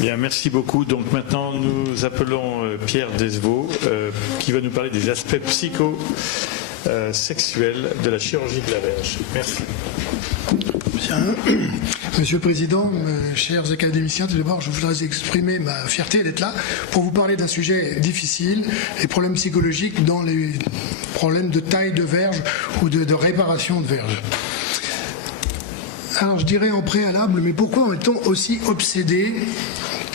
Bien, merci beaucoup. Donc maintenant, nous appelons Pierre Desvaux, qui va nous parler des aspects psychosexuels de la chirurgie de la verge. Merci. Bien. Monsieur le Président, chers académiciens, tout d'abord, je voudrais exprimer ma fierté d'être là pour vous parler d'un sujet difficile, les problèmes psychologiques dans les problèmes de taille de verge ou de réparation de verge. Alors je dirais en préalable, mais pourquoi est-on aussi obsédé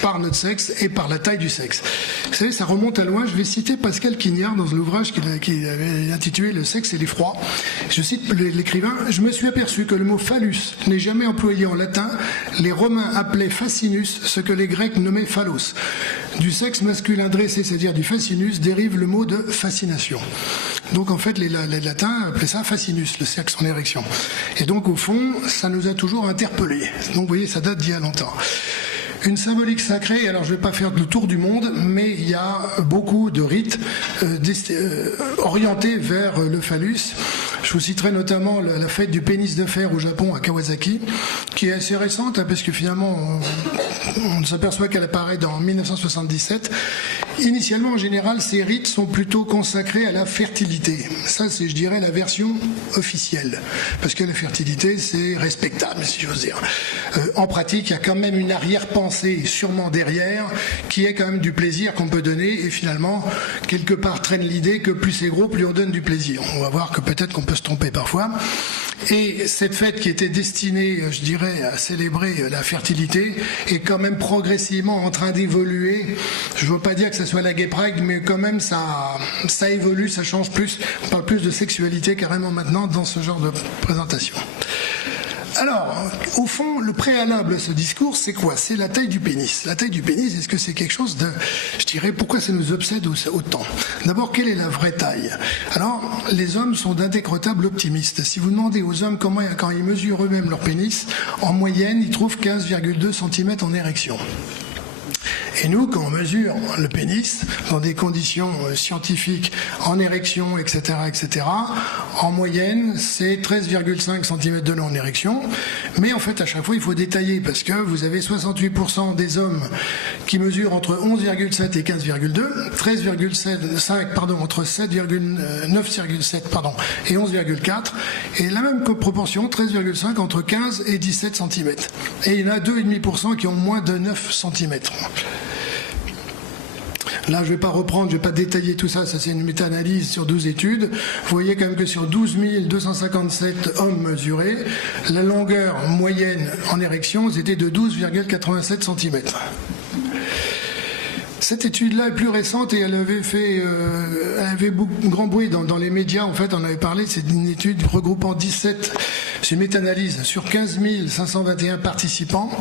par notre sexe et par la taille du sexe? Vous savez, ça remonte à loin. Je vais citer Pascal Quignard dans l'ouvrage qu'il avait intitulé « Le sexe et l'effroi ». Je cite l'écrivain « Je me suis aperçu que le mot phallus n'est jamais employé en latin. Les Romains appelaient fascinus ce que les Grecs nommaient phallos. Du sexe masculin dressé, c'est-à-dire du fascinus, dérive le mot de fascination. Donc en fait, les latins appelaient ça fascinus, le sexe en érection. Et donc au fond, ça nous a toujours interpellés. Donc vous voyez, ça date d'il y a longtemps. Une symbolique sacrée, alors je ne vais pas faire le tour du monde, mais il y a beaucoup de rites orientés vers le phallus. Je vous citerai notamment la fête du pénis de fer au Japon, à Kawasaki, qui est assez récente, parce que finalement, on s'aperçoit qu'elle apparaît en 1977. Initialement, en général, ces rites sont plutôt consacrés à la fertilité. Ça, c'est, je dirais, la version officielle, parce que la fertilité, c'est respectable, si j'ose dire. En pratique, il y a quand même une arrière-pensée, sûrement derrière, qui est quand même du plaisir qu'on peut donner, et finalement, quelque part, traîne l'idée que plus c'est gros, plus on donne du plaisir. On va voir que peut-être qu'on peut se tromper parfois. Et cette fête qui était destinée, je dirais, à célébrer la fertilité est quand même progressivement en train d'évoluer. Je ne veux pas dire que ce soit la Gay Pride, mais quand même ça évolue, ça change plus. On parle plus de sexualité carrément maintenant dans ce genre de présentation. Alors, au fond, le préalable à ce discours, c'est quoi? C'est la taille du pénis. La taille du pénis, est-ce que c'est quelque chose de... Je dirais, pourquoi ça nous obsède autant? D'abord, quelle est la vraie taille? Alors, les hommes sont d'indécrottables optimistes. Si vous demandez aux hommes quand ils mesurent eux-mêmes leur pénis, en moyenne, ils trouvent 15,2 cm en érection. Et nous, quand on mesure le pénis dans des conditions scientifiques, en érection, etc., en moyenne, c'est 13,5 cm de long en érection. Mais en fait, à chaque fois, il faut détailler parce que vous avez 68% des hommes qui mesurent entre 11,7 et 15,2, 13,5 entre 9,7 et 11,4, et la même proportion, 13,5 entre 15 et 17 cm. Et il y en a 2,5% qui ont moins de 9 cm. Là, je ne vais pas reprendre, je ne vais pas détailler tout ça, ça c'est une méta-analyse sur 12 études. Vous voyez quand même que sur 12 257 hommes mesurés, la longueur moyenne en érection était de 12,87 cm. Cette étude-là est plus récente et elle avait beaucoup grand bruit dans les médias. En fait, on avait parlé, c'est une étude regroupant 17, c'est une méta-analyse sur 15 521 participants,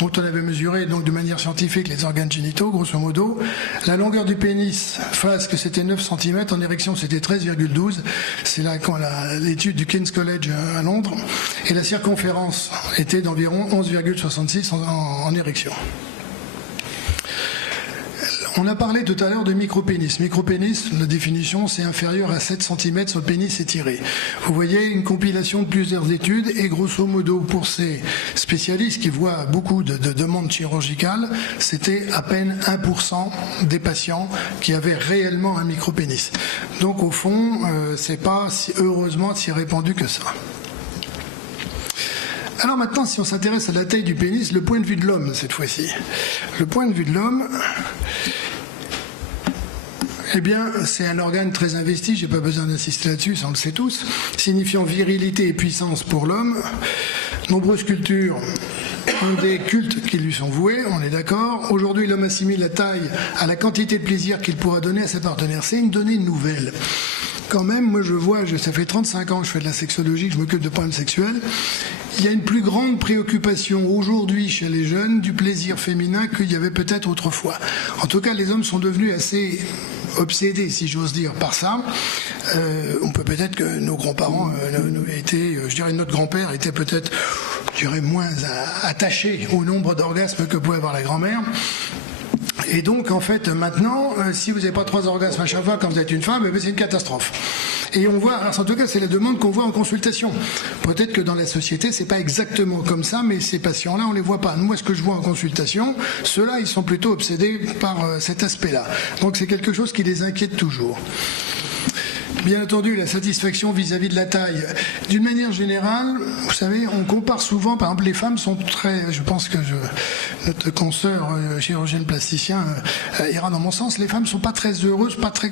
dont on avait mesuré donc de manière scientifique les organes génitaux, grosso modo. La longueur du pénis, face que c'était 9 cm, en érection c'était 13,12. C'est là quand l'étude du King's College à Londres. Et la circonférence était d'environ 11,66 en érection. On a parlé tout à l'heure de micropénis. Micropénis, la définition, c'est inférieur à 7 cm sur le pénis étiré. Vous voyez une compilation de plusieurs études et grosso modo, pour ces spécialistes qui voient beaucoup de demandes chirurgicales, c'était à peine 1% des patients qui avaient réellement un micropénis. Donc au fond, c'est pas heureusement si répandu que ça. Alors maintenant, si on s'intéresse à la taille du pénis, le point de vue de l'homme cette fois-ci. Le point de vue de l'homme, eh bien, c'est un organe très investi, j'ai pas besoin d'insister là-dessus, ça on le sait tous, signifiant virilité et puissance pour l'homme. Nombreuses cultures ont des cultes qui lui sont voués, on est d'accord. Aujourd'hui, l'homme assimile la taille à la quantité de plaisir qu'il pourra donner à ses partenaires. C'est une donnée nouvelle. Quand même, moi je vois, ça fait 35 ans que je fais de la sexologie, que je m'occupe de problèmes sexuels. Il y a une plus grande préoccupation aujourd'hui chez les jeunes du plaisir féminin qu'il y avait peut-être autrefois. En tout cas, les hommes sont devenus assez obsédés, si j'ose dire, par ça. On peut peut-être que nos grands-parents étaient, je dirais notre grand-père était peut-être, je dirais, moins attaché au nombre d'orgasmes que pouvait avoir la grand-mère. Et donc, en fait, maintenant, si vous n'avez pas 3 orgasmes à chaque fois quand vous êtes une femme, c'est une catastrophe. Et on voit, alors en tout cas c'est la demande qu'on voit en consultation. Peut-être que dans la société c'est pas exactement comme ça, mais ces patients-là on les voit pas. Moi ce que je vois en consultation, ceux-là ils sont plutôt obsédés par cet aspect-là. Donc c'est quelque chose qui les inquiète toujours. Bien entendu, la satisfaction vis-à-vis de la taille. D'une manière générale, vous savez, on compare souvent, par exemple, les femmes sont très, je pense que notre consoeur chirurgienne plasticien ira dans mon sens, les femmes sont pas très heureuses, pas très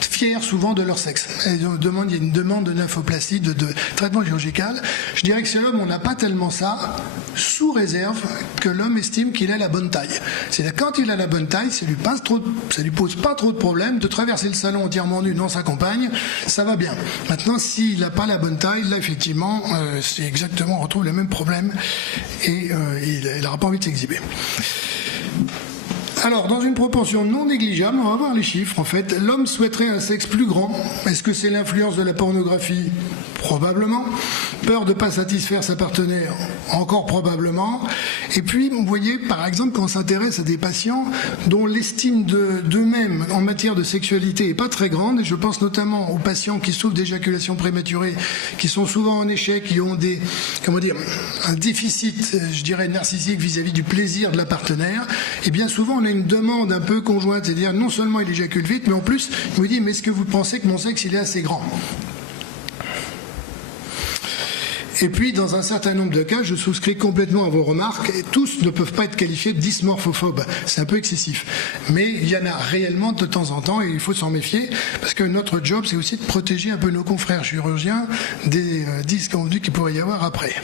fières souvent de leur sexe. Il y a une demande de nymphoplastie, de traitement chirurgical. Je dirais que chez l'homme, on n'a pas tellement ça, sous réserve que l'homme estime qu'il a la bonne taille. C'est-à-dire quand il a la bonne taille, ça lui pose pas trop de problèmes de traverser le salon entièrement nu dans sa compagne. Ça va bien. Maintenant, s'il n'a pas la bonne taille, là, effectivement, c'est exactement, on retrouve les mêmes problèmes et il n'aura pas envie de s'exhiber. Alors, dans une proportion non négligeable, on va voir les chiffres, en fait. L'homme souhaiterait un sexe plus grand. Est-ce que c'est l'influence de la pornographie ? Probablement. Peur de ne pas satisfaire sa partenaire ? Encore probablement. Et puis, vous voyez, par exemple, quand on s'intéresse à des patients dont l'estime d'eux-mêmes en matière de sexualité n'est pas très grande, et je pense notamment aux patients qui souffrent d'éjaculation prématurée, qui sont souvent en échec, qui ont un déficit, je dirais, narcissique vis-à-vis du plaisir de la partenaire, et bien souvent, on a une demande un peu conjointe, c'est-à-dire non seulement il éjacule vite, mais en plus, il me dit, mais est-ce que vous pensez que mon sexe, il est assez grand ? Et puis, dans un certain nombre de cas, je souscris complètement à vos remarques, et tous ne peuvent pas être qualifiés de dysmorphophobes. C'est un peu excessif. Mais il y en a réellement de temps en temps, et il faut s'en méfier, parce que notre job, c'est aussi de protéger un peu nos confrères chirurgiens des disconvenus qu'il pourrait y avoir après.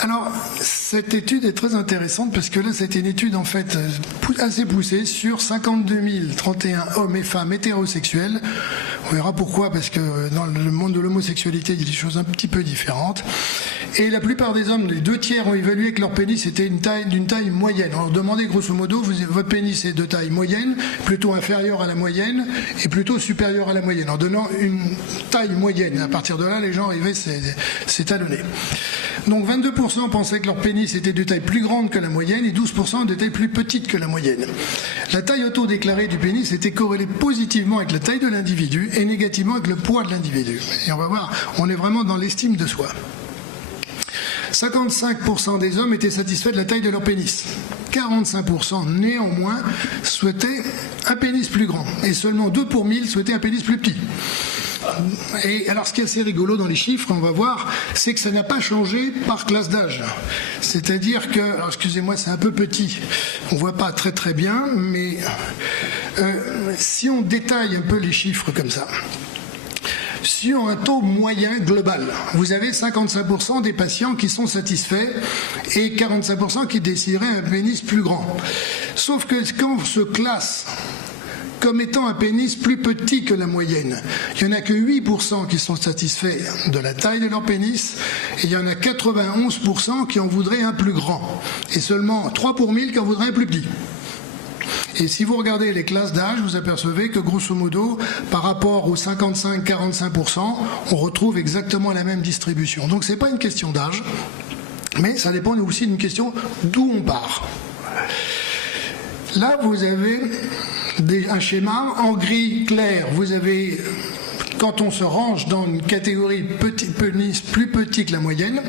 Alors, cette étude est très intéressante parce que là, c'était une étude en fait assez poussée sur 52 031 hommes et femmes hétérosexuels. On verra pourquoi, parce que dans le monde de l'homosexualité, il y a des choses un petit peu différentes. Et la plupart des hommes, les 2/3 ont évalué que leur pénis était d'une taille moyenne. On leur demandait grosso modo, votre pénis est de taille moyenne, plutôt inférieure à la moyenne et plutôt supérieure à la moyenne. En donnant une taille moyenne. À partir de là, les gens arrivaient s'étalonner. Donc 22% pensaient que leur pénis était de taille plus grande que la moyenne et 12% de taille plus petite que la moyenne. La taille auto-déclarée du pénis était corrélée positivement avec la taille de l'individu et négativement avec le poids de l'individu. Et on va voir, on est vraiment dans l'estime de soi. 55% des hommes étaient satisfaits de la taille de leur pénis. 45% néanmoins souhaitaient un pénis plus grand. Et seulement 2 pour 1000 souhaitaient un pénis plus petit. Et alors ce qui est assez rigolo dans les chiffres, on va voir, c'est que ça n'a pas changé par classe d'âge. C'est-à-dire que, alors excusez-moi, c'est un peu petit, on voit pas très très bien, mais si on détaille un peu les chiffres comme ça, sur un taux moyen global, vous avez 55% des patients qui sont satisfaits et 45% qui désiraient un pénis plus grand. Sauf que quand on se classe comme étant un pénis plus petit que la moyenne, il n'y en a que 8% qui sont satisfaits de la taille de leur pénis et il y en a 91% qui en voudraient un plus grand et seulement 3 pour 1000 qui en voudraient un plus petit. Et si vous regardez les classes d'âge, vous apercevez que grosso modo, par rapport aux 55-45%, on retrouve exactement la même distribution. Donc ce n'est pas une question d'âge, mais ça dépend aussi d'une question d'où on part. Là, vous avez un schéma en gris clair. Vous avez, quand on se range dans une catégorie pénis plus petit que la moyenne,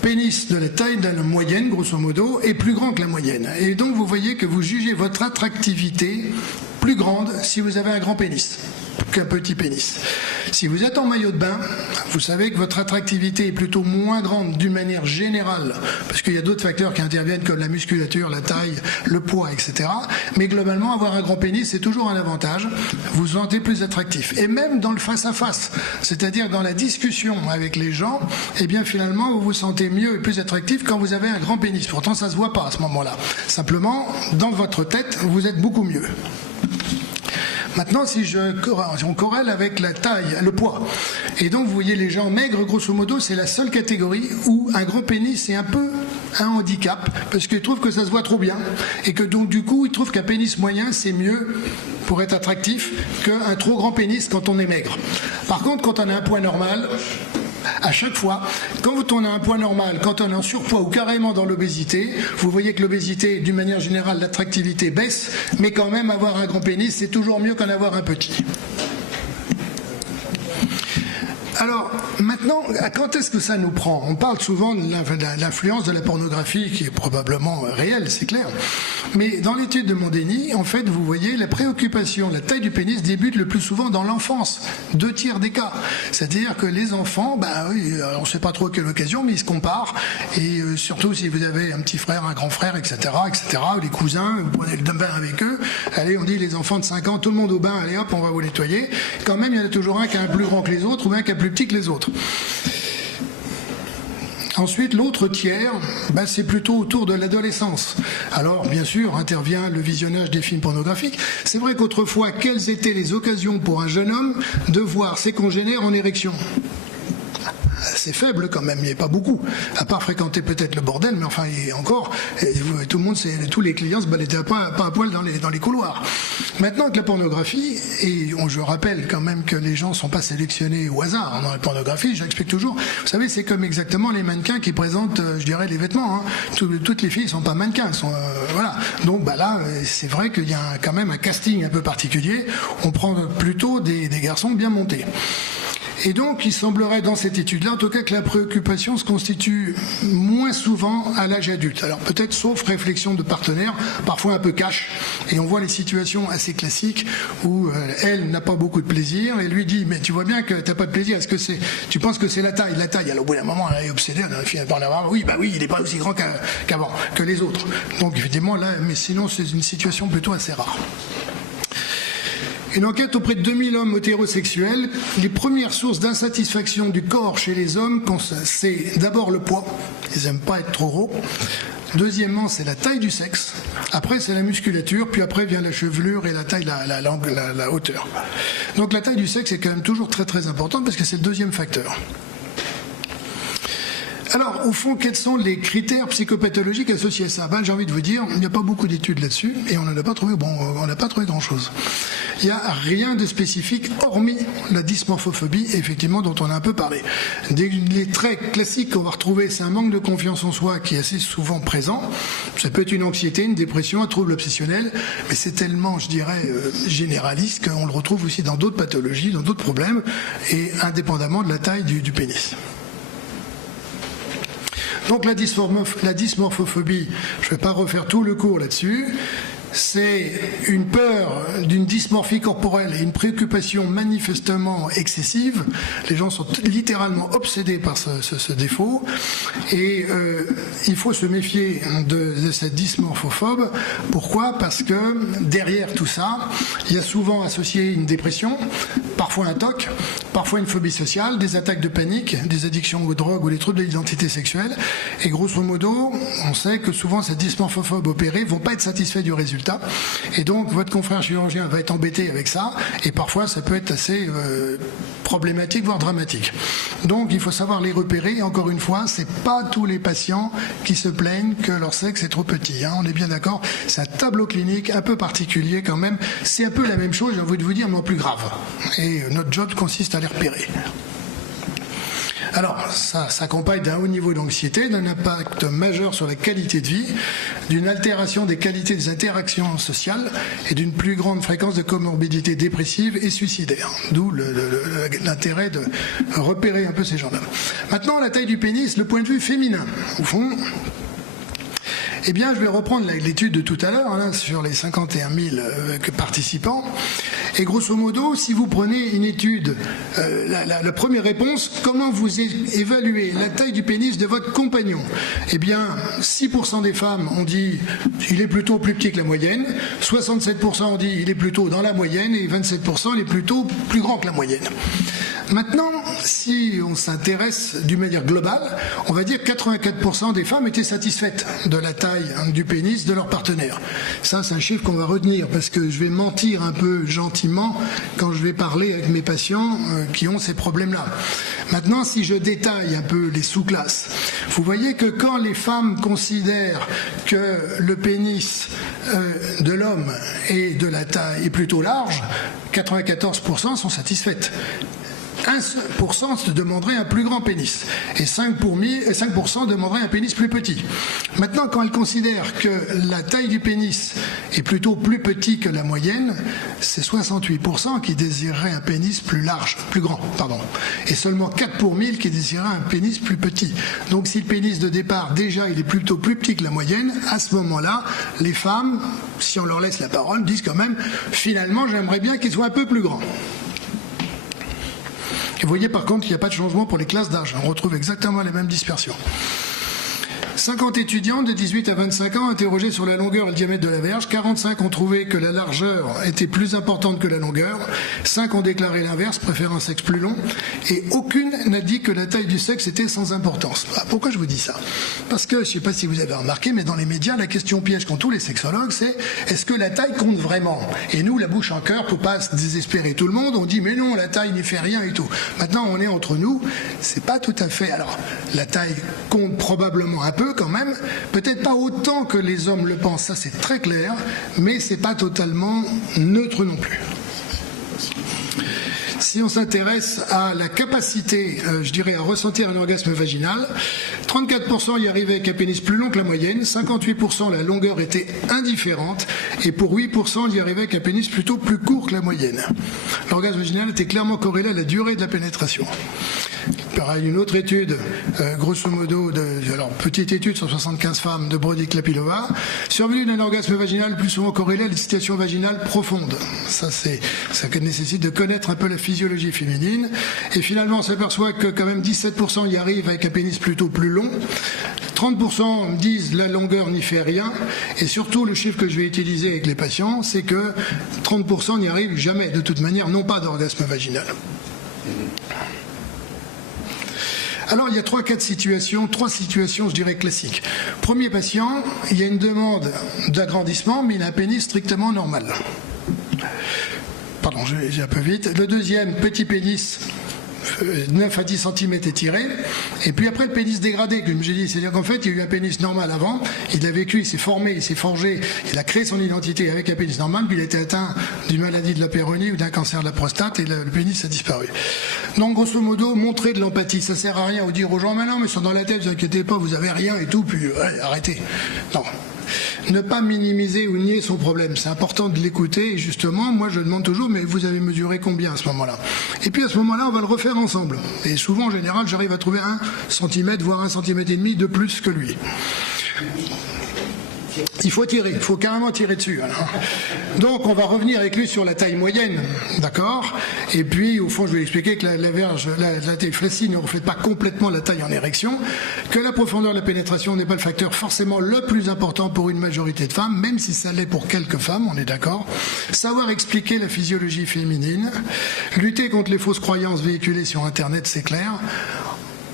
pénis de la taille de la moyenne, grosso modo, est plus grand que la moyenne. Et donc, vous voyez que vous jugez votre attractivité plus grande si vous avez un grand pénis qu'un petit pénis. Si vous êtes en maillot de bain, vous savez que votre attractivité est plutôt moins grande d'une manière générale, parce qu'il y a d'autres facteurs qui interviennent comme la musculature, la taille, le poids, etc. Mais globalement, avoir un grand pénis, c'est toujours un avantage. Vous vous sentez plus attractif. Et même dans le face-à-face, c'est-à-dire dans la discussion avec les gens, eh bien finalement, vous vous sentez mieux et plus attractif quand vous avez un grand pénis. Pourtant, ça ne se voit pas à ce moment-là. Simplement, dans votre tête, vous êtes beaucoup mieux. Maintenant, si on corrèle avec la taille, le poids, et donc vous voyez les gens maigres, grosso modo, c'est la seule catégorie où un grand pénis est un peu un handicap, parce qu'ils trouvent que ça se voit trop bien, et que donc du coup, ils trouvent qu'un pénis moyen, c'est mieux pour être attractif qu'un trop grand pénis quand on est maigre. Par contre, quand on a un poids normal, à chaque fois, quand on a un poids normal, quand on est en surpoids ou carrément dans l'obésité, vous voyez que l'obésité, d'une manière générale, l'attractivité baisse, mais quand même avoir un grand pénis, c'est toujours mieux qu'en avoir un petit. Alors, maintenant, quand est-ce que ça nous prend? On parle souvent de l'influence de la pornographie, qui est probablement réelle, c'est clair. Mais dans l'étude de Mondeni, en fait, vous voyez, la préoccupation, la taille du pénis débute le plus souvent dans l'enfance, 2/3 des cas. C'est-à-dire que les enfants, oui, on ne sait pas trop à quelle occasion, mais ils se comparent. Et surtout si vous avez un petit frère, un grand frère, etc., ou des cousins, vous prenez le bain avec eux. Allez, on dit les enfants de 5 ans, tout le monde au bain, allez hop, on va vous nettoyer. Quand même, il y en a toujours un qui est un plus grand que les autres, ou un qui est plus petit que les autres. Ensuite, l'autre tiers, c'est plutôt autour de l'adolescence. Alors, bien sûr, intervient le visionnage des films pornographiques. C'est vrai qu'autrefois, quelles étaient les occasions pour un jeune homme de voir ses congénères en érection ? C'est faible quand même, il n'y a pas beaucoup, à part fréquenter peut-être le bordel, mais enfin, et encore, tout le monde, tous les clients se baladaient pas à poil dans les couloirs. Maintenant que la pornographie, et je rappelle quand même que les gens ne sont pas sélectionnés au hasard dans la pornographie, j'explique toujours, vous savez, c'est comme exactement les mannequins qui présentent, je dirais, les vêtements. Hein. Toutes les filles ne sont pas mannequins, voilà. Donc là, c'est vrai qu'il y a quand même un casting un peu particulier, on prend plutôt des garçons bien montés. Et donc, il semblerait dans cette étude-là, en tout cas, que la préoccupation se constitue moins souvent à l'âge adulte. Alors peut-être sauf réflexion de partenaire, parfois un peu cash, et on voit les situations assez classiques où elle n'a pas beaucoup de plaisir, et lui dit, mais tu vois bien que tu n'as pas de plaisir, tu penses que c'est la taille? Alors au bout d'un moment, elle est obsédée, elle finit par en avoir, oui, il n'est pas aussi grand qu'avant, que les autres. Donc évidemment, là, mais sinon, c'est une situation plutôt assez rare. Une enquête auprès de 2000 hommes hétérosexuels, les premières sources d'insatisfaction du corps chez les hommes, c'est d'abord le poids, ils n'aiment pas être trop gros. Deuxièmement, c'est la taille du sexe. Après, c'est la musculature, puis après vient la chevelure et la taille, la hauteur. Donc la taille du sexe est quand même toujours très très importante parce que c'est le deuxième facteur. Alors, au fond, quels sont les critères psychopathologiques associés à ça? J'ai envie de vous dire, il n'y a pas beaucoup d'études là-dessus, et on n'a pas trouvé grand-chose. Il n'y a rien de spécifique, hormis la dysmorphophobie, effectivement, dont on a un peu parlé. Les traits classiques qu'on va retrouver, c'est un manque de confiance en soi qui est assez souvent présent. Ça peut être une anxiété, une dépression, un trouble obsessionnel, mais c'est tellement, je dirais, généraliste qu'on le retrouve aussi dans d'autres pathologies, dans d'autres problèmes, et indépendamment de la taille du pénis. Donc la dysmorphophobie, je ne vais pas refaire tout le cours là-dessus, c'est une peur d'une dysmorphie corporelle et une préoccupation manifestement excessive. Les gens sont littéralement obsédés par ce défaut et il faut se méfier de cette dysmorphophobe. Pourquoi? Parce que derrière tout ça, il y a souvent associé une dépression, parfois un TOC, parfois une phobie sociale, des attaques de panique, des addictions aux drogues ou des troubles de l'identité sexuelle. Et grosso modo, on sait que souvent ces dysmorphophobes opérés ne vont pas être satisfaits du résultat. Et donc votre confrère chirurgien va être embêté avec ça et parfois ça peut être assez problématique voire dramatique. Donc il faut savoir les repérer et encore une fois c'est pas tous les patients qui se plaignent que leur sexe est trop petit, hein. On est bien d'accord, c'est un tableau clinique un peu particulier quand même, c'est un peu la même chose, j'ai envie de vous dire, mais en plus grave, et notre job consiste à les repérer. Alors, ça s'accompagne d'un haut niveau d'anxiété, d'un impact majeur sur la qualité de vie, d'une altération des qualités des interactions sociales et d'une plus grande fréquence de comorbidités dépressives et suicidaires. D'où l'intérêt de repérer un peu ces gens-là. Maintenant, la taille du pénis, le point de vue féminin. Au fond, eh bien, je vais reprendre l'étude de tout à l'heure, hein, sur les 51 000 participants. Et grosso modo, si vous prenez une étude, la première réponse, comment vous évaluez la taille du pénis de votre compagnon? Eh bien, 6% des femmes ont dit il est plutôt plus petit que la moyenne, 67% ont dit il est plutôt dans la moyenne et 27% il est plutôt plus grand que la moyenne. Maintenant, si on s'intéresse d'une manière globale, on va dire que 84% des femmes étaient satisfaites de la taille du pénis de leur partenaire. Ça, c'est un chiffre qu'on va retenir parce que je vais mentir un peu gentiment quand je vais parler avec mes patients qui ont ces problèmes-là. Maintenant, si je détaille un peu les sous-classes, vous voyez que quand les femmes considèrent que le pénis de l'homme est de la taille est plutôt large, 94% sont satisfaites. 1% demanderait un plus grand pénis et 5% demanderaient un pénis plus petit. Maintenant, quand elle considère que la taille du pénis est plutôt plus petit que la moyenne, c'est 68% qui désireraient un pénis plus grand, et seulement 4 pour 1000 qui désireraient un pénis plus petit. Donc si le pénis de départ, déjà, il est plutôt plus petit que la moyenne, à ce moment-là, les femmes, si on leur laisse la parole, disent quand même, finalement, j'aimerais bien qu'il soit un peu plus grand. Et vous voyez par contre qu'il n'y a pas de changement pour les classes d'âge. On retrouve exactement les mêmes dispersions. 50 étudiants de 18 à 25 ans interrogés sur la longueur et le diamètre de la verge. 45 ont trouvé que la largeur était plus importante que la longueur. 5 ont déclaré l'inverse, préférant un sexe plus long. Et aucune n'a dit que la taille du sexe était sans importance. Pourquoi je vous dis ça? Parce que, je ne sais pas si vous avez remarqué, mais dans les médias, la question piège qu'ont tous les sexologues, c'est est-ce que la taille compte vraiment? Et nous, la bouche en cœur, pour pas se désespérer tout le monde, on dit mais non, la taille n'y fait rien et tout. Maintenant, on est entre nous, c'est pas tout à fait. Alors, la taille compte probablement un peu, quand même, peut-être pas autant que les hommes le pensent, ça c'est très clair, mais c'est pas totalement neutre non plus. Si on s'intéresse à la capacité, je dirais, à ressentir un orgasme vaginal, 34% y arrivaient avec un pénis plus long que la moyenne, 58% la longueur était indifférente, et pour 8% y arrivait avec un pénis plutôt plus court que la moyenne. L'orgasme vaginal était clairement corrélé à la durée de la pénétration. Pareil, une autre étude, grosso modo, alors petite étude sur 75 femmes de Brody-Klapilova, survenue d'un orgasme vaginal plus souvent corrélé à l'excitation vaginale profonde. Ça nécessite de connaître un peu la physiologie féminine. Et finalement, on s'aperçoit que quand même 17% y arrivent avec un pénis plutôt plus long. 30% disent la longueur n'y fait rien. Et surtout, le chiffre que je vais utiliser avec les patients, c'est que 30% n'y arrivent jamais, de toute manière, non pas d'orgasme vaginal. Alors, il y a trois situations, je dirais, classiques. Premier patient, il y a une demande d'agrandissement, mais il a un pénis strictement normal. Pardon, j'ai un peu vite. Le deuxième, petit pénis, 9 à 10 cm étiré, et puis après le pénis dégradé, comme j'ai dit, c'est-à-dire qu'en fait il y a eu un pénis normal avant, il a vécu, il s'est formé, il s'est forgé, il a créé son identité avec un pénis normal, puis il a été atteint d'une maladie de la péronie ou d'un cancer de la prostate et le pénis a disparu. Donc grosso modo, montrer de l'empathie, ça sert à rien ou dire aux gens, mais non, mais ils sont dans la tête, vous inquiétez pas, vous avez rien et tout, puis arrêtez. Non. Ne pas minimiser ou nier son problème. C'est important de l'écouter et justement, moi je demande toujours, mais vous avez mesuré combien à ce moment-là? Et puis à ce moment-là, on va le refaire ensemble. Et souvent, en général, j'arrive à trouver 1 cm, voire 1,5 cm de plus que lui. Il faut tirer, il faut carrément tirer dessus. Alors. Donc on va revenir avec lui sur la taille moyenne, d'accord? Et puis au fond je vais expliquer que la verge, la taille flaccide ne reflète pas complètement la taille en érection, que la profondeur de la pénétration n'est pas le facteur forcément le plus important pour une majorité de femmes, même si ça l'est pour quelques femmes, on est d'accord. Savoir expliquer la physiologie féminine, lutter contre les fausses croyances véhiculées sur Internet, c'est clair.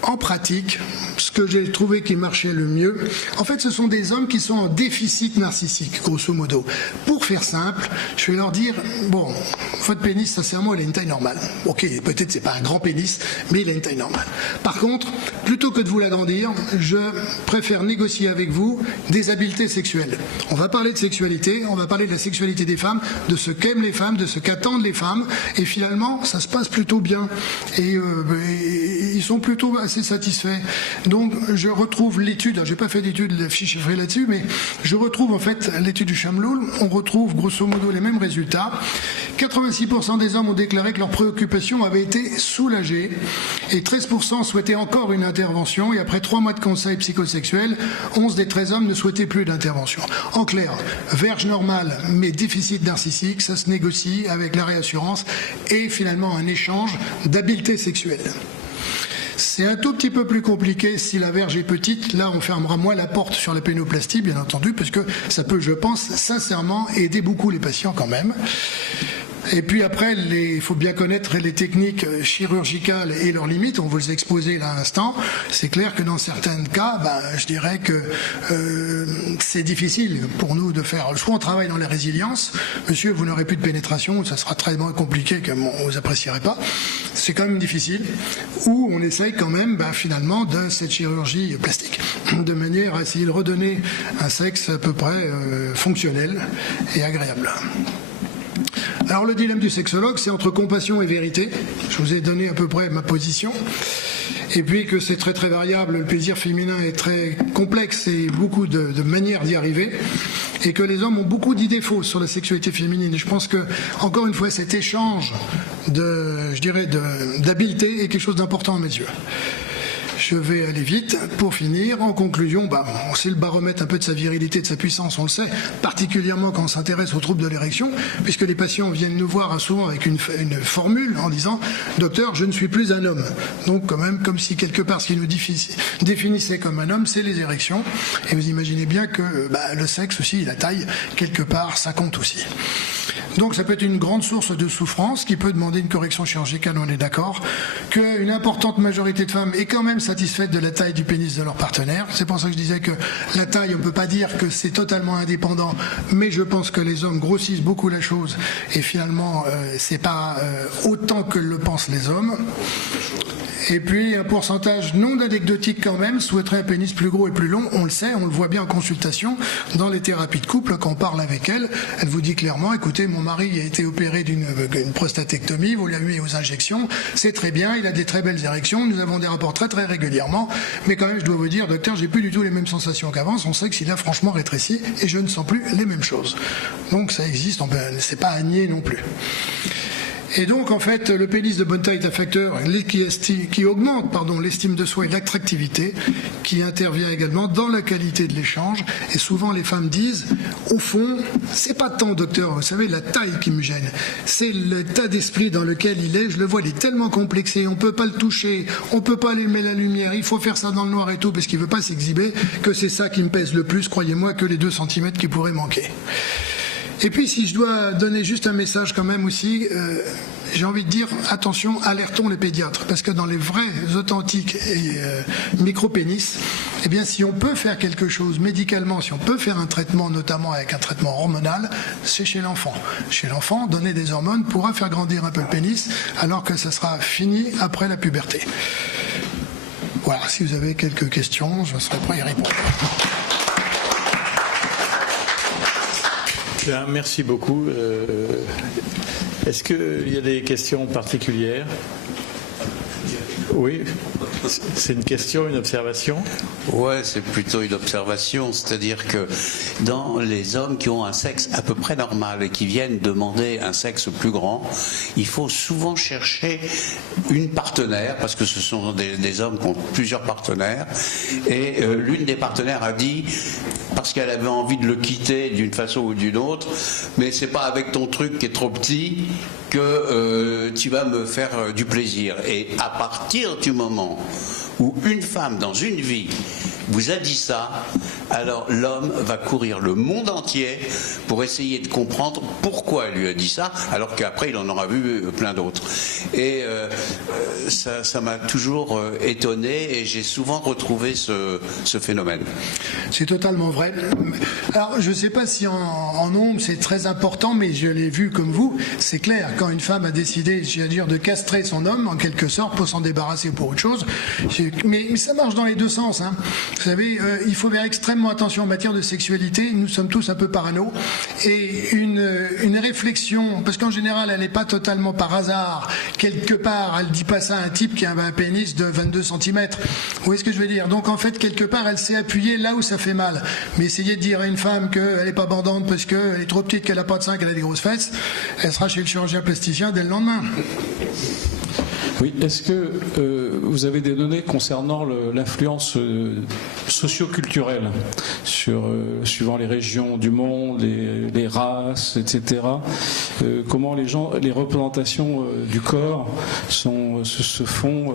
En pratique, ce que j'ai trouvé qui marchait le mieux, en fait, ce sont des hommes qui sont en déficit narcissique, grosso modo. Pour faire simple, je vais leur dire, bon, votre pénis, sincèrement, il a une taille normale. Ok, peut-être c'est pas un grand pénis, mais il a une taille normale. Par contre, plutôt que de vous l'agrandir, je préfère négocier avec vous des habiletés sexuelles. On va parler de sexualité, on va parler de la sexualité des femmes, de ce qu'aiment les femmes, de ce qu'attendent les femmes, et finalement, ça se passe plutôt bien. Et ils sont plutôt assez satisfaits. Donc je retrouve l'étude, j'ai pas fait d'étude chiffrée là-dessus, mais je retrouve en fait l'étude du Chamloul, on retrouve grosso modo les mêmes résultats. 86% des hommes ont déclaré que leurs préoccupations avaient été soulagées et 13% souhaitaient encore une intervention et après 3 mois de conseils psychosexuels, 11 des 13 hommes ne souhaitaient plus d'intervention. En clair, verge normale mais déficit narcissique, ça se négocie avec la réassurance et finalement un échange d'habiletés sexuelles. C'est un tout petit peu plus compliqué si la verge est petite. Là, on fermera moins la porte sur la pénoplastie, bien entendu, parce que ça peut, je pense, sincèrement aider beaucoup les patients quand même. Et puis après, il faut bien connaître les techniques chirurgicales et leurs limites. On vous les a exposées là à l'instant. C'est clair que dans certains cas, je dirais que c'est difficile pour nous de faire. Soit on travaille dans la résilience. Monsieur, vous n'aurez plus de pénétration, ça sera très compliqué, que vous apprécierez pas. C'est quand même difficile. Ou on essaye quand même, finalement, de cette chirurgie plastique, de manière à essayer de redonner un sexe à peu près fonctionnel et agréable. Alors le dilemme du sexologue, c'est entre compassion et vérité. Je vous ai donné à peu près ma position. Et puis que c'est très très variable, le plaisir féminin est très complexe et beaucoup de manières d'y arriver. Et que les hommes ont beaucoup d'idées fausses sur la sexualité féminine. Et je pense que, encore une fois, cet échange d'habileté est quelque chose d'important à mes yeux. Je vais aller vite. Pour finir, en conclusion, on sait le baromètre un peu de sa virilité, de sa puissance, on le sait, particulièrement quand on s'intéresse aux troubles de l'érection, puisque les patients viennent nous voir souvent avec une formule en disant « Docteur, je ne suis plus un homme ». Donc quand même, comme si quelque part ce qui nous définissait comme un homme, c'est les érections. Et vous imaginez bien que le sexe aussi, la taille, quelque part, ça compte aussi. Donc ça peut être une grande source de souffrance qui peut demander une correction chirurgicale, on est d'accord, qu'une importante majorité de femmes est quand même satisfaite de la taille du pénis de leur partenaire. C'est pour ça que je disais que la taille, on ne peut pas dire que c'est totalement indépendant, mais je pense que les hommes grossissent beaucoup la chose et finalement c'est pas autant que le pensent les hommes. Et puis un pourcentage non anecdotique quand même souhaiterait un pénis plus gros et plus long. On le sait, on le voit bien en consultation dans les thérapies de couple. Quand on parle avec elle, elle vous dit clairement, écoutez, mon mari a été opéré d'une prostatectomie, vous l'avez mis aux injections, c'est très bien, il a des très belles érections, nous avons des rapports très très régulièrement, mais quand même je dois vous dire, docteur, j'ai plus du tout les mêmes sensations qu'avant, on sait que s'il a franchement rétréci et je ne sens plus les mêmes choses. Donc ça existe, c'est pas à nier non plus. Et donc, en fait, le pénis de bonne taille est un facteur qui augmente l'estime de soi et l'attractivité, qui intervient également dans la qualité de l'échange. Et souvent, les femmes disent, au fond, c'est pas tant, docteur, vous savez, la taille qui me gêne. C'est l'état d'esprit dans lequel il est. Je le vois, il est tellement complexé, on peut pas le toucher, on peut pas allumer la lumière, il faut faire ça dans le noir et tout, parce qu'il veut pas s'exhiber, que c'est ça qui me pèse le plus, croyez-moi, que les 2 cm qui pourraient manquer. Et puis, si je dois donner juste un message quand même aussi, j'ai envie de dire, attention, alertons les pédiatres, parce que dans les vrais, authentiques micro-pénis, eh bien, si on peut faire quelque chose médicalement, si on peut faire un traitement, notamment avec un traitement hormonal, c'est chez l'enfant. Chez l'enfant, donner des hormones pourra faire grandir un peu le pénis, alors que ça sera fini après la puberté. Voilà, si vous avez quelques questions, je serai prêt à y répondre. Bien, merci beaucoup. Est-ce qu'il y a des questions particulières ? Oui, c'est une question, une observation ? Ouais, c'est plutôt une observation, c'est-à-dire que dans les hommes qui ont un sexe à peu près normal et qui viennent demander un sexe plus grand, il faut souvent chercher une partenaire, parce que ce sont des hommes qui ont plusieurs partenaires, et l'une des partenaires a dit, parce qu'elle avait envie de le quitter d'une façon ou d'une autre, mais c'est pas avec ton truc qui est trop petit que tu vas me faire du plaisir. Et à partir du moment où une femme dans une vie vous a dit ça, alors l'homme va courir le monde entier pour essayer de comprendre pourquoi elle lui a dit ça, alors qu'après il en aura vu plein d'autres. Et ça m'a toujours étonné et j'ai souvent retrouvé ce phénomène. C'est totalement vrai. Alors je ne sais pas si en nombre c'est très important, mais je l'ai vu comme vous, c'est clair, quand une femme a décidé, de castrer son homme en quelque sorte pour s'en débarrasser ou pour autre chose, mais ça marche dans les deux sens, hein. Vous savez, il faut faire extrêmement attention en matière de sexualité. Nous sommes tous un peu parano. Et une réflexion, parce qu'en général, elle n'est pas totalement par hasard. Quelque part, elle ne dit pas ça à un type qui a un pénis de 22 cm. Vous voyez ce que je veux dire ? Donc, en fait, quelque part, elle s'est appuyée là où ça fait mal. Mais essayer de dire à une femme qu'elle n'est pas bandante parce qu'elle est trop petite, qu'elle n'a pas de sein, qu'elle a des grosses fesses, elle sera chez le chirurgien plasticien dès le lendemain. Oui, est-ce que vous avez des données concernant l'influence socio-culturelle suivant les régions du monde, les races, etc. Comment les représentations du corps se font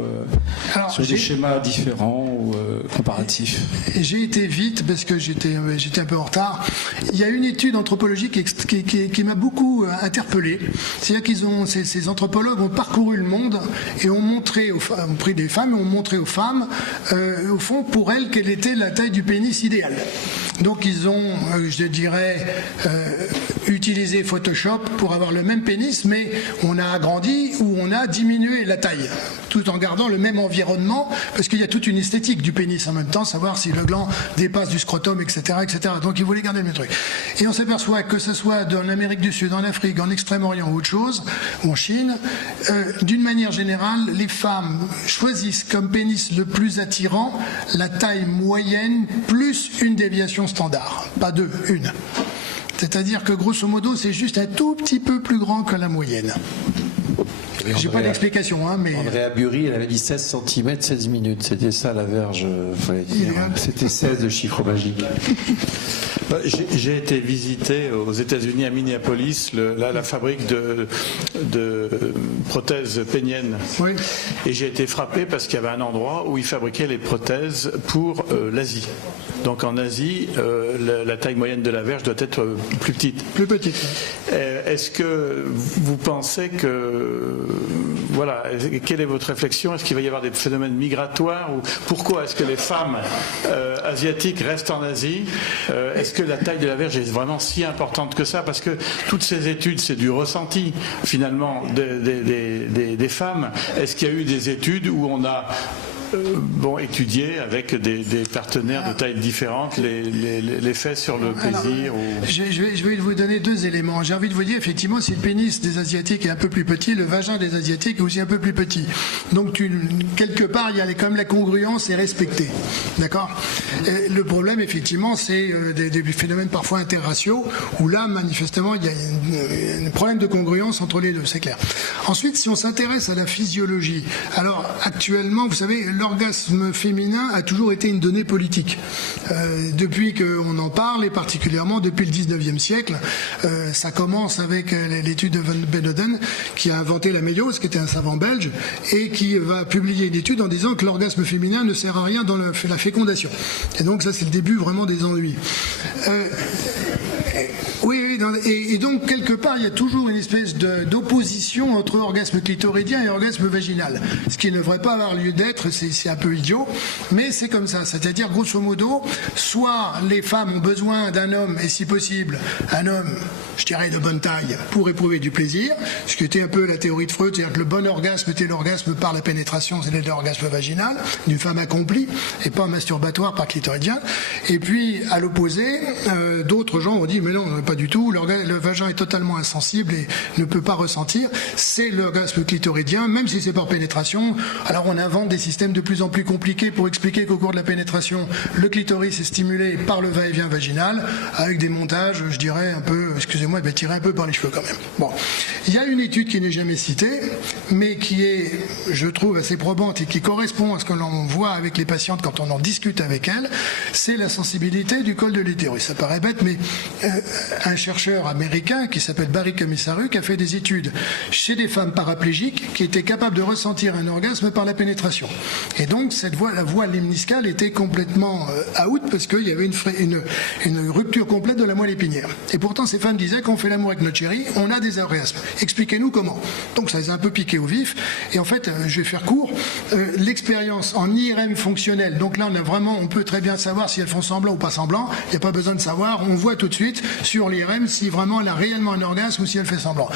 sur des schémas différents ou comparatifs? J'ai été vite parce que j'étais un peu en retard. Il y a une étude anthropologique qui m'a beaucoup interpellé. C'est-à-dire ces anthropologues ont parcouru le monde et ont pris des femmes et ont montré aux femmes, au fond, pour elles, quelle était la taille du pénis idéal. Donc ils ont, utilisé Photoshop pour avoir le même pénis, mais on a agrandi ou on a diminué la taille. tout en gardant le même environnement, parce qu'il y a toute une esthétique du pénis en même temps, savoir si le gland dépasse du scrotum, etc., etc. Donc il voulait garder le même truc. Et on s'aperçoit que ce soit dans l'Amérique du Sud, en Afrique, en Extrême-Orient ou autre chose, ou en Chine, d'une manière générale, les femmes choisissent comme pénis le plus attirant la taille moyenne plus une déviation standard. Pas deux, une. C'est-à-dire que grosso modo, c'est juste un tout petit peu plus grand que la moyenne. J'ai pas d'explication, hein, mais... Andrea Bury, elle avait dit 16 cm, 16 minutes. C'était ça la verge, fallait dire. C'était 16 de chiffre magique. J'ai été visiter aux États-Unis à Minneapolis la fabrique de prothèses péniennes. Oui. Et j'ai été frappé parce qu'il y avait un endroit où ils fabriquaient les prothèses pour l'Asie. Donc en Asie, la taille moyenne de la verge doit être plus petite. Plus petite. Est-ce que vous pensez que... Voilà, quelle est votre réflexion? Est-ce qu'il va y avoir des phénomènes migratoires ou pourquoi est-ce que les femmes asiatiques restent en Asie? Est-ce que la taille de la verge est vraiment si importante que ça? Parce que toutes ces études, c'est du ressenti finalement des femmes. Est-ce qu'il y a eu des études où on a étudier avec des partenaires de tailles différentes l'effet sur le plaisir? Je vais vous donner deux éléments. J'ai envie de vous dire, effectivement, si le pénis des Asiatiques est un peu plus petit, le vagin des Asiatiques est aussi un peu plus petit. Donc, quelque part, il y a quand même la congruence est respectée. D'accord? Le problème, effectivement, c'est des phénomènes parfois interraciaux, où là, manifestement, il y a un problème de congruence entre les deux, c'est clair. Ensuite, si on s'intéresse à la physiologie, alors, actuellement, vous savez, l'orgasme féminin a toujours été une donnée politique. Depuis qu'on en parle, et particulièrement depuis le 19e siècle, ça commence avec l'étude de Van Benoden, qui a inventé la méiose, qui était un savant belge, et qui va publier une étude en disant que l'orgasme féminin ne sert à rien dans la fécondation. Et donc ça, c'est le début vraiment des ennuis. Et donc, quelque part, il y a toujours une espèce d'opposition entre orgasme clitoridien et orgasme vaginal. Ce qui ne devrait pas avoir lieu d'être, c'est un peu idiot, mais c'est comme ça. C'est-à-dire, grosso modo, soit les femmes ont besoin d'un homme, et si possible, un homme, je dirais, de bonne taille, pour éprouver du plaisir, ce qui était un peu la théorie de Freud, c'est-à-dire que le bon orgasme était l'orgasme par la pénétration, c'était l'orgasme vaginal, d'une femme accomplie, et pas masturbatoire par clitoridien. Et puis, à l'opposé, d'autres gens ont dit, mais non, pas du tout, le vagin est totalement insensible et ne peut pas ressentir, c'est l'orgasme clitoridien, même si c'est par pénétration. Alors on invente des systèmes de plus en plus compliqués pour expliquer qu'au cours de la pénétration, le clitoris est stimulé par le va-et-vient vaginal, avec des montages, je dirais, un peu, excusez-moi, tirés un peu par les cheveux quand même. Bon, il y a une étude qui n'est jamais citée, mais qui est, je trouve, assez probante et qui correspond à ce que l'on voit avec les patientes quand on en discute avec elles, c'est la sensibilité du col de l'utérus. Ça paraît bête, mais un chercheur américain qui s'appelle Barry Komissaru qui a fait des études chez des femmes paraplégiques qui étaient capables de ressentir un orgasme par la pénétration. Et donc la voie lemniscale était complètement out parce qu'il y avait une rupture complète de la moelle épinière. Et pourtant ces femmes disaient qu'on fait l'amour avec notre chérie, on a des orgasmes. Expliquez-nous comment. Donc ça les a un peu piqués au vif. Et en fait, je vais faire court, l'expérience en IRM fonctionnelle, donc là on peut très bien savoir si elles font semblant ou pas semblant, il n'y a pas besoin de savoir, on voit tout de suite sur l'IRM si vraiment elle a réellement un orgasme ou si elle fait semblant.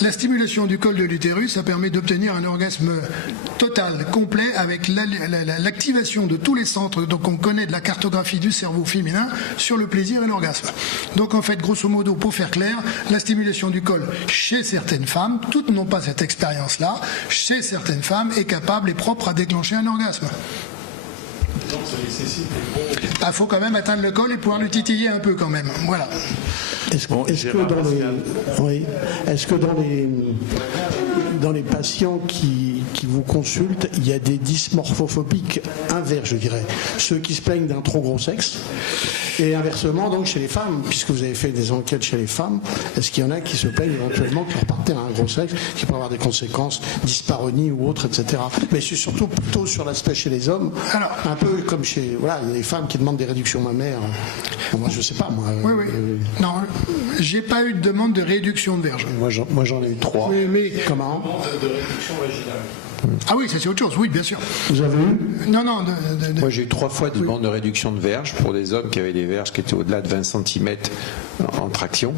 La stimulation du col de l'utérus, ça permet d'obtenir un orgasme total, complet, avec l'activation de tous les centres, donc on connaît de la cartographie du cerveau féminin sur le plaisir et l'orgasme. Donc en fait, grosso modo, pour faire clair, la stimulation du col chez certaines femmes, toutes n'ont pas cette expérience-là, chez certaines femmes est capable et propre à déclencher un orgasme. Il faut quand même atteindre le col et pouvoir le titiller un peu quand même. Voilà. Est-ce que dans les patients qui vous consultent, il y a des dysmorphophobiques inverses, je dirais, ceux qui se plaignent d'un trop gros sexe, et inversement donc chez les femmes, puisque vous avez fait des enquêtes chez les femmes, est-ce qu'il y en a qui se plaignent éventuellement que leur partenaire a un gros sexe qui peut avoir des conséquences, dyspareunie ou autre, etc. Mais c'est surtout plutôt sur l'aspect chez les hommes, alors, un peu comme chez, voilà, il y a des femmes qui demandent des réductions mammaires. Bon, moi je sais pas, moi. Oui. Non, j'ai pas eu de demande de réduction de verge. Moi j'en ai eu 3. Mais comment? De réduction vaginale. Ah oui, ça c'est autre chose, oui, bien sûr. Vous avez eu? Non. Moi, j'ai eu 3 fois des demandes de réduction de verge pour des hommes qui avaient des verges qui étaient au-delà de 20 cm en traction.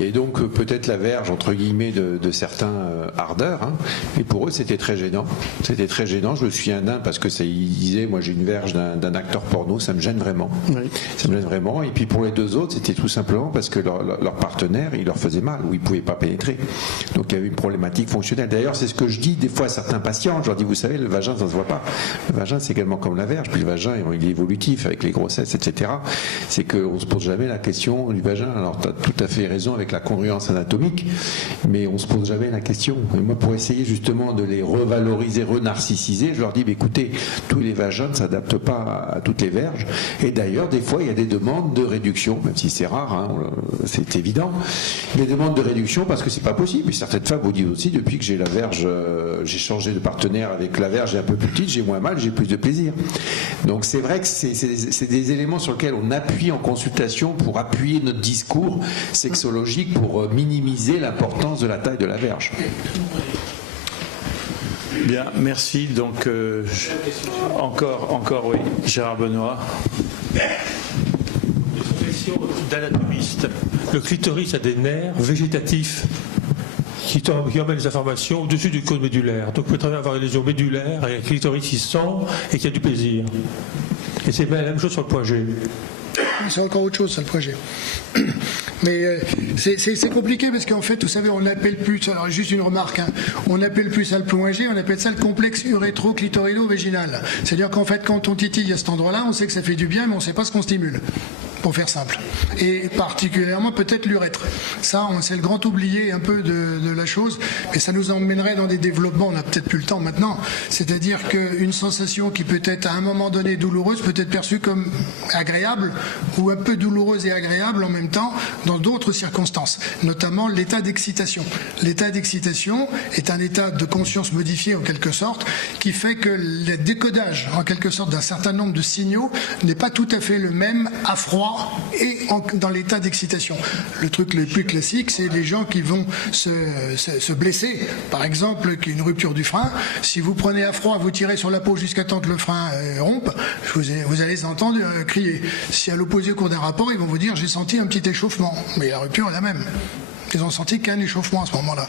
Et donc, peut-être la verge, entre guillemets, de certains ardeurs. Hein. Et pour eux, c'était très gênant. C'était très gênant. Je me souviens d'un parce que ils disaient, moi, j'ai une verge d'un acteur porno, ça me gêne vraiment. Oui. Ça me gêne vraiment. Et puis pour les 2 autres, c'était tout simplement parce que leur partenaire, il leur faisait mal ou il ne pouvait pas pénétrer. Donc, il y avait une problématique fonctionnelle. D'ailleurs, c'est ce que je dis des fois à certains patients. Je leur dis, vous savez, le vagin, ça ne se voit pas. Le vagin, c'est également comme la verge. Puis le vagin, il est évolutif avec les grossesses, etc. C'est qu'on ne se pose jamais la question du vagin. Alors, tu as tout à fait raison avec la congruence anatomique, mais on ne se pose jamais la question. Et moi, pour essayer justement de les revaloriser, renarcissiser, je leur dis, écoutez, tous les vagins ne s'adaptent pas à toutes les verges. Et d'ailleurs, des fois, il y a des demandes de réduction, même si c'est rare, hein, c'est évident. Des demandes de réduction parce que c'est pas possible. Et certaines femmes vous disent aussi, depuis que j'ai la verge, j'ai changé de partenaire avec la verge est un peu plus petite, j'ai moins mal, j'ai plus de plaisir. Donc c'est vrai que c'est des éléments sur lesquels on appuie en consultation pour appuyer notre discours sexologique, pour minimiser l'importance de la taille de la verge. Bien, merci. Donc, encore, oui, Gérard Benoît. D'anatomiste. Le clitoris a des nerfs végétatifs qui emmènent les informations au-dessus du cône médulaire. Donc, vous pouvez très bien avoir une lésion médulaire et un clitoris qui sent et qui a du plaisir. Et c'est bien la même chose sur le point G. C'est encore autre chose, ça, le projet. Mais c'est compliqué parce qu'en fait, vous savez, on n'appelle plus, alors juste une remarque, hein, on n'appelle plus ça le point G, on appelle ça le complexe urétro-clitorido-vaginal. C'est-à-dire qu'en fait, quand on titille à cet endroit-là, on sait que ça fait du bien, mais on ne sait pas ce qu'on stimule, pour faire simple. Et particulièrement peut-être l'urètre. Ça, c'est le grand oublié un peu de la chose, mais ça nous emmènerait dans des développements, on n'a peut-être plus le temps maintenant, c'est-à-dire qu'une sensation qui peut être à un moment donné douloureuse peut être perçue comme agréable, ou un peu douloureuse et agréable en même temps dans d'autres circonstances, notamment l'état d'excitation. L'état d'excitation est un état de conscience modifié en quelque sorte qui fait que le décodage en quelque sorte d'un certain nombre de signaux n'est pas tout à fait le même à froid et dans l'état d'excitation. Le truc le plus classique, c'est les gens qui vont se blesser, par exemple une rupture du frein. Si vous prenez à froid, vous tirez sur la peau jusqu'à temps que le frein rompe, vous allez entendre crier. Si à l'opposé au cours d'un rapport, ils vont vous dire j'ai senti un petit échauffement, mais la rupture est la même. Ils ont senti qu'un échauffement à ce moment-là.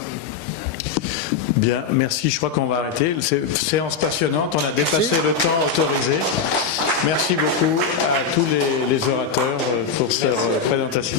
Bien, merci. Je crois qu'on va arrêter. Séance passionnante. On a dépassé le temps autorisé. Merci beaucoup à tous les orateurs pour cette présentation.